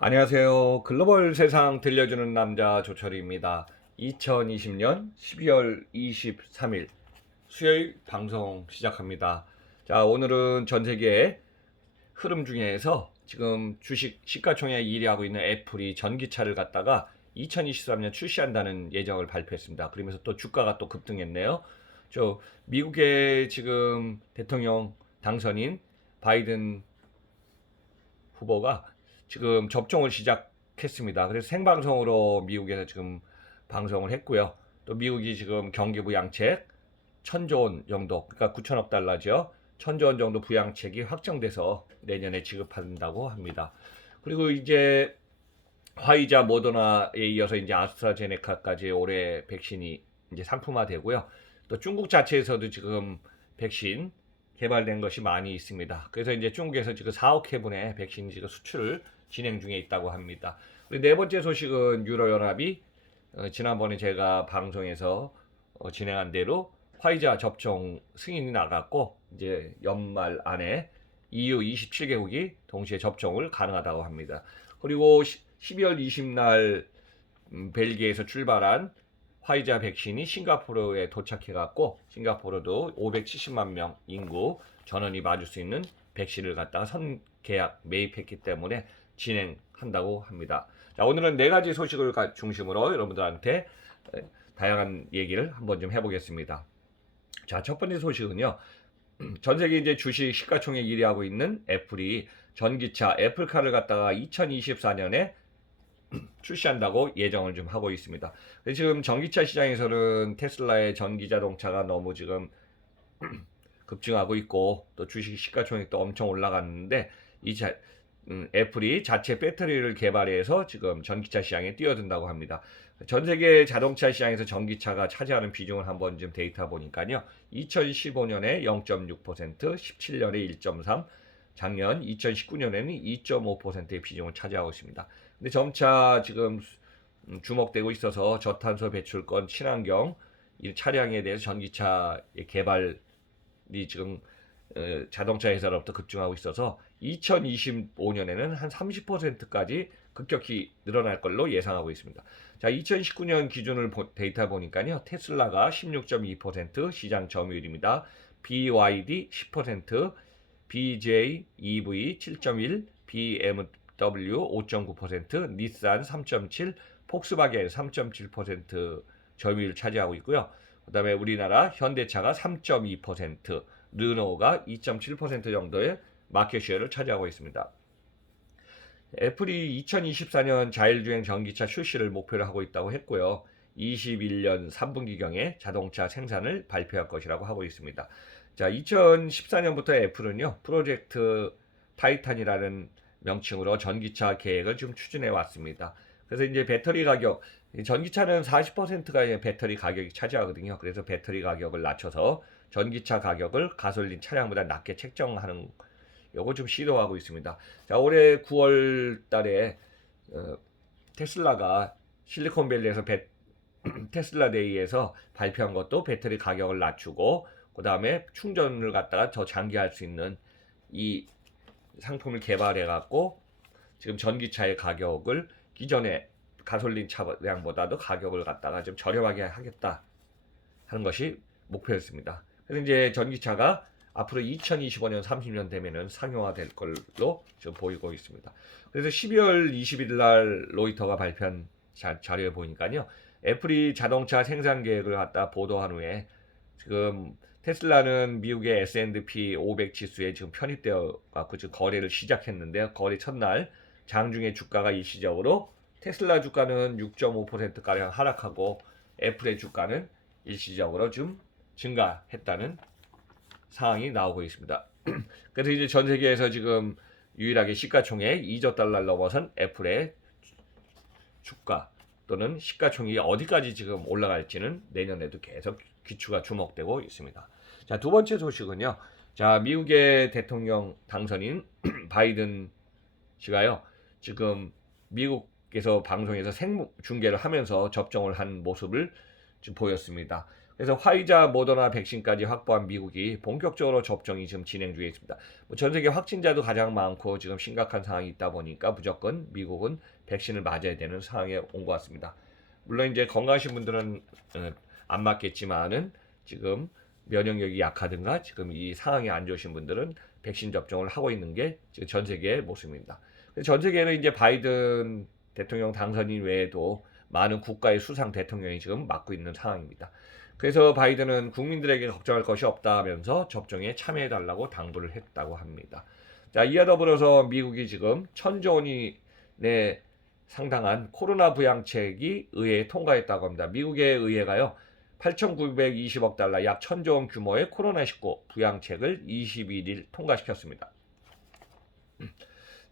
안녕하세요. 글로벌 세상 들려주는 남자 조철입니다. 2020년 12월 23일 수요일 방송 시작합니다. 자, 오늘은 전 세계의 흐름 중에서 지금 주식 시가총액 1위 하고 있는 애플이 전기차를 갖다가 2023년 출시한다는 예정을 발표했습니다. 그러면서 또 주가가 또 급등했네요. 저 미국의 지금 대통령 당선인 바이든 후보가 지금 접종을 시작했습니다. 그래서 생방송으로 미국에서 지금 방송을 했고요. 또 미국이 지금 경기 부양책 1,000조 원 정도, 그러니까 9천억 달러죠. 1,000조 원 정도 부양책이 확정돼서 내년에 지급한다고 합니다. 그리고 이제 화이자, 모더나에 이어서 이제 아스트라제네카까지 올해 백신이 이제 상품화되고요. 또 중국 자체에서도 지금 백신 개발된 것이 많이 있습니다. 그래서 이제 중국에서 지금 4억 회분의 백신 지금 수출을 진행 중에 있다고 합니다. 그리고 네 번째 소식은 유로연합이 지난번에 제가 방송에서 진행한 대로 화이자 접종 승인이 나갔고 이제 연말 안에 EU 27개국이 동시에 접종을 가능하다고 합니다. 그리고 12월 20날 벨기에에서 출발한 화이자 백신이 싱가포르에 도착해갖고 싱가포르도 570만 명 인구 전원이 맞을 수 있는 백신을 갖다가 선계약 매입했기 때문에 진행한다고 합니다. 자, 오늘은 네 가지 소식을 중심으로 여러분들한테 다양한 얘기를 한번 좀 해보겠습니다. 자, 첫 번째 소식은요. 전 세계 이제 주식 시가총액 1위 하고 있는 애플이 전기차 애플카를 갖다가 2024년에 출시한다고 예정을 좀 하고 있습니다. 지금 전기차 시장에서는 테슬라의 전기 자동차가 너무 지금 급증하고 있고 또 주식 시가총액도 엄청 올라갔는데 애플이 자체 배터리를 개발해서 지금 전기차 시장에 뛰어든다고 합니다. 전 세계 자동차 시장에서 전기차가 차지하는 비중을 한번 좀 데이터 보니까요. 2015년에 0.6%, 17년에 1.3%, 작년 2019년에는 2.5%의 비중을 차지하고 있습니다. 근데 점차 지금 주목되고 있어서 저탄소 배출권, 친환경 이 차량에 대해서 전기차의 개발이 지금 자동차 회사로부터 급증하고 있어서 2025년에는 한 30%까지 급격히 늘어날 걸로 예상하고 있습니다. 자, 2019년 기준을 데이터 보니까요. 테슬라가 16.2% 시장 점유율입니다. BYD 10%, BJ EV 7.1, BMW 5.9%, 닛산 3.7, 폭스바겐 3.7% 점유율을 차지하고 있고요. 그다음에 우리나라 현대차가 3.2%, 르노가 2.7% 정도의 마켓쉐어를 차지하고 있습니다. 애플이 2024년 자율주행 전기차 출시를 목표로 하고 있다고 했고요. 21년 3분기경에 자동차 생산을 발표할 것이라고 하고 있습니다. 자, 2014년부터 애플은요, 프로젝트 타이탄이라는 명칭으로 전기차 계획을 좀 추진해 왔습니다. 그래서 이제 배터리 가격, 전기차는 40%가 배터리 가격이 차지하거든요. 그래서 배터리 가격을 낮춰서 전기차 가격을 가솔린 차량보다 낮게 책정하는 요거 좀 시도하고 있습니다. 자, 올해 9월 달에 테슬라가 실리콘밸리에서 테슬라 데이에서 발표한 것도 배터리 가격을 낮추고 그 다음에 충전을 갖다가 더 장기할 수 있는 이 상품을 개발해 갖고 지금 전기차의 가격을 기존의 가솔린 차량보다도 가격을 갖다가 좀 저렴하게 하겠다 하는 것이 목표였습니다. 그래서 이제 전기차가 앞으로 2025년 30년 되면은 상용화될 걸로 지금 보이고 있습니다. 그래서 12월 21일 날 로이터가 발표한 자료에 보니까요. 애플이 자동차 생산 계획을 갖다 보도한 후에 지금 테슬라는 미국의 S&P 500 지수에 지금 편입되어 갖고 지금 거래를 시작했는데요. 거래 첫날 장중에 주가가 일시적으로 테슬라 주가는 6.5%가량 하락하고 애플의 주가는 일시적으로 좀 증가했다는 상황이 나오고 있습니다. 그래서 이제 전 세계에서 지금 유일하게 시가총액 2조 달러를 넘어선 애플의 주가 또는 시가총액이 어디까지 지금 올라갈지는 내년에도 계속 귀추가 주목되고 있습니다. 자, 두 번째 소식은요. 자, 미국의 대통령 당선인 바이든 씨가요. 지금 미국에서 방송에서 생중계를 하면서 접종을 한 모습을 지금 보였습니다. 그래서 화이자, 모더나 백신까지 확보한 미국이 본격적으로 접종이 지금 진행 중에 있습니다. 전 세계 확진자도 가장 많고 지금 심각한 상황이 있다 보니까 무조건 미국은 백신을 맞아야 되는 상황에 온 것 같습니다. 물론 이제 건강하신 분들은 안 맞겠지만은 지금 면역력이 약하든가 지금 이 상황이 안 좋으신 분들은 백신 접종을 하고 있는 게 지금 전 세계의 모습입니다. 전 세계는 이제 바이든 대통령 당선인 외에도 많은 국가의 수상 대통령이 지금 맡고 있는 상황입니다. 그래서 바이든은 국민들에게 걱정할 것이 없다 하면서 접종에 참여해달라고 당부를 했다고 합니다. 자, 이와 더불어서 미국이 지금 1,000조 원에 상당한 코로나 부양책이 의회에 통과했다고 합니다. 미국의 의회가요, 8,920억 달러, 약 1,000조 원 규모의 코로나19 부양책을 21일 통과시켰습니다.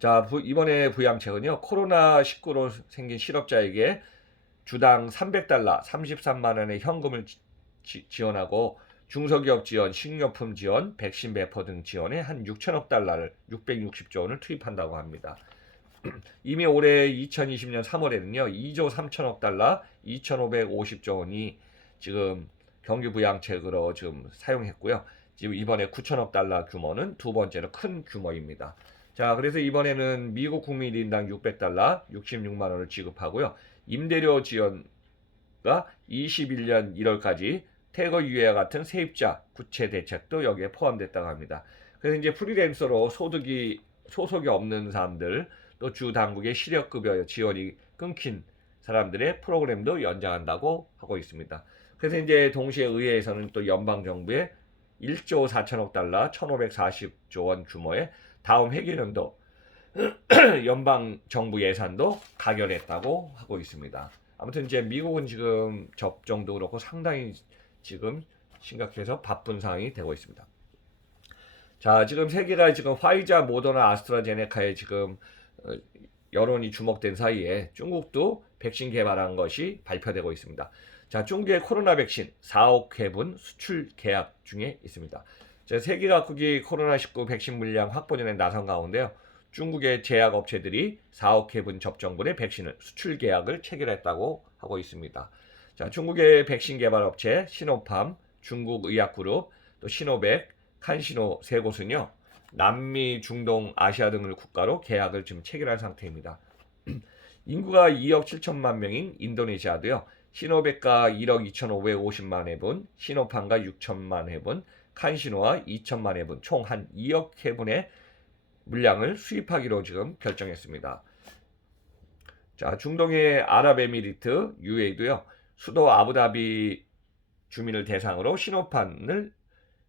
자, 이번에 부양책은요, 코로나19로 생긴 실업자에게 주당 300달러, 33만 원의 현금을 지원하고 중소기업 지원, 식료품 지원, 백신 배포 등 지원에 한 6천억 달러를 660조 원을 투입한다고 합니다. 이미 올해 2020년 3월에는요, 2조 3천억 달러, 2,550조 원이 지금 경기 부양책으로 지금 사용했고요. 지금 이번에 9천억 달러 규모는 두 번째로 큰 규모입니다. 자, 그래서 이번에는 미국 국민 1인당 600달러, 66만 원을 지급하고요. 임대료 지원과 21년 1월까지 태거 유예와 같은 세입자 구체 대책도 여기에 포함됐다고 합니다. 그래서 이제 프리랜서로 소속이 없는 사람들, 또 주 당국의 시력급여 지원이 끊긴 사람들의 프로그램도 연장한다고 하고 있습니다. 그래서 이제 동시에 의회에서는 또 연방정부의 1조 4천억 달러, 1,540조 원 규모의 다음 회계연도 연방정부 예산도 가결했다고 하고 있습니다. 아무튼 이제 미국은 지금 접종도 그렇고 상당히 지금 심각해서 바쁜 상황이 되고 있습니다. 자, 지금 세계가 지금 화이자, 모더나, 아스트라제네카에 지금 여론이 주목된 사이에 중국도 백신 개발한 것이 발표되고 있습니다. 자, 중국의 코로나 백신 4억 회분 수출 계약 중에 있습니다. 자, 세계 각국이 코로나19 백신 물량 확보전에 나선 가운데요, 중국의 제약업체들이 4억 회분 접종분의 백신을 수출 계약을 체결했다고 하고 있습니다. 자, 중국의 백신 개발업체 시노팜, 중국의약그룹, 또 시노백, 칸시노 세 곳은요, 남미, 중동, 아시아 등을 국가로 계약을 지금 체결한 상태입니다. 인구가 2억 7천만 명인 인도네시아도요, 시노백과 1억 2,550만 회분, 시노팜과 6천만 회분, 칸시노와 2천만 회분, 총 한 2억 회분의 물량을 수입하기로 지금 결정했습니다. 자, 중동의 아랍에미리트 UAE도요, 수도 아부다비 주민을 대상으로 시노팜을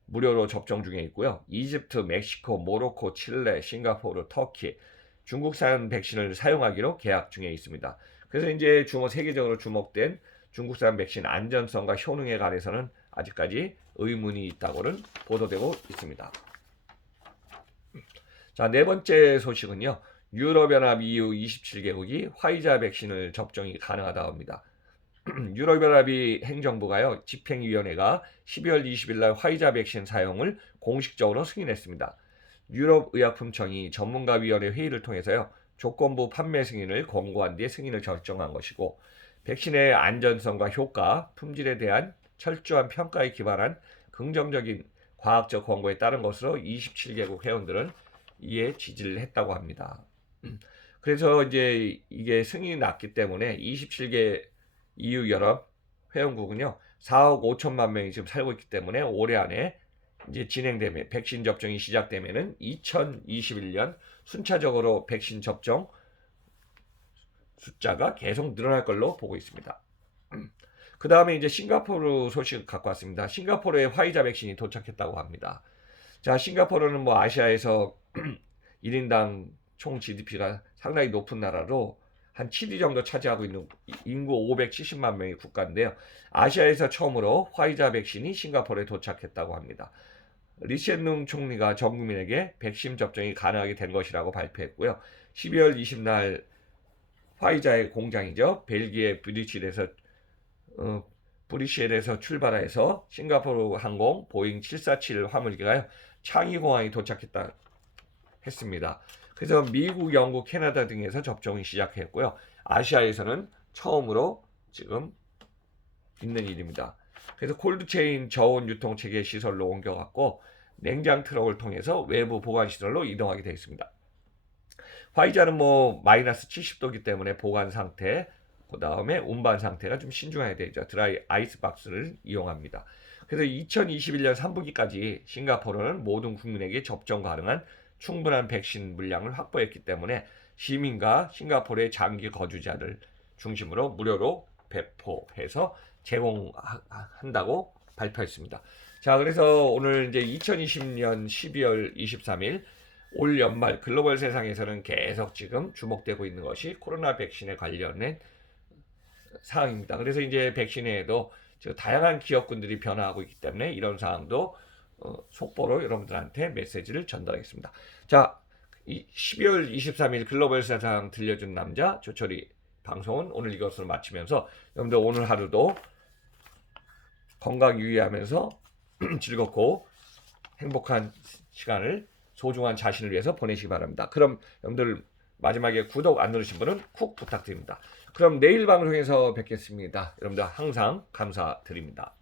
무료로 접종 중에 있고요. 이집트, 멕시코, 모로코, 칠레, 싱가포르, 터키, 중국산 백신을 사용하기로 계약 중에 있습니다. 그래서 이제 세계적으로 주목된 중국산 백신 안전성과 효능에 관해서는 아직까지 의문이 있다고는 보도되고 있습니다. 자, 네 번째 소식은요, 유럽연합 EU 27개국이 화이자 백신을 접종이 가능하다고 합니다. 유럽연합이 행정부가요, 집행위원회가 12월 20일 날 화이자 백신 사용을 공식적으로 승인했습니다. 유럽의약품청이 전문가위원회 회의를 통해서요, 조건부 판매 승인을 권고한 뒤에 승인을 결정한 것이고, 백신의 안전성과 효과, 품질에 대한 철저한 평가에 기반한 긍정적인 과학적 권고에 따른 것으로 27개국 회원들은 이에 지지를 했다고 합니다. 그래서 이제 이게 승인이 났기 때문에 27개 EU 연합 회원국은요, 4억 5천만 명이 지금 살고 있기 때문에 올해 안에 이제 진행되면, 백신 접종이 시작되면은 2021년 순차적으로 백신 접종 숫자가 계속 늘어날 걸로 보고 있습니다. 그 다음에 이제 싱가포르 소식을 갖고 왔습니다. 싱가포르에 화이자 백신이 도착했다고 합니다. 자, 싱가포르는 뭐 아시아에서 1인당 총 GDP가 상당히 높은 나라로 한 7위 정도 차지하고 있는 인구 570만 명의 국가인데요. 아시아에서 처음으로 화이자 백신이 싱가포르에 도착했다고 합니다. 리시엔룽 총리가 전 국민에게 백신 접종이 가능하게 된 것이라고 발표했고요. 12월 20날 화이자의 공장이죠, 벨기에 브리셀에서 출발해서 싱가포르 항공 보잉 747 화물기가요, 창의공항에 도착했다 했습니다. 그래서 미국, 영국, 캐나다 등에서 접종이 시작했고요. 아시아에서는 처음으로 지금 있는 일입니다. 그래서 콜드체인 저온 유통체계 시설로 옮겨갔고 냉장 트럭을 통해서 외부 보관 시설로 이동하게 되어 있습니다. 화이자는 뭐 마이너스 70도기 때문에 보관 상태, 그 다음에 운반 상태가 좀 신중해야 되죠. 드라이 아이스 박스를 이용합니다. 그래서 2021년 3분기까지 싱가포르는 모든 국민에게 접종 가능한 충분한 백신 물량을 확보했기 때문에 시민과 싱가포르의 장기 거주자를 중심으로 무료로 배포해서 제공한다고 발표했습니다. 자, 그래서 오늘 이제 2020년 12월 23일 올 연말 글로벌 세상에서는 계속 지금 주목되고 있는 것이 코로나 백신에 관련된 사항입니다. 그래서 이제 백신에도 다양한 기업군들이 변화하고 있기 때문에 이런 사항도 속보로 여러분들한테 메시지를 전달하겠습니다. 자, 12월 23일 글로벌 세상 들려준 남자 조철이 방송은 오늘 이것으로 마치면서 여러분들 오늘 하루도 건강 유의하면서 즐겁고 행복한 시간을 소중한 자신을 위해서 보내시기 바랍니다. 그럼 여러분들 마지막에 구독 안 누르신 분은 쿡 부탁드립니다. 그럼 내일 방송에서 뵙겠습니다. 여러분들 항상 감사드립니다.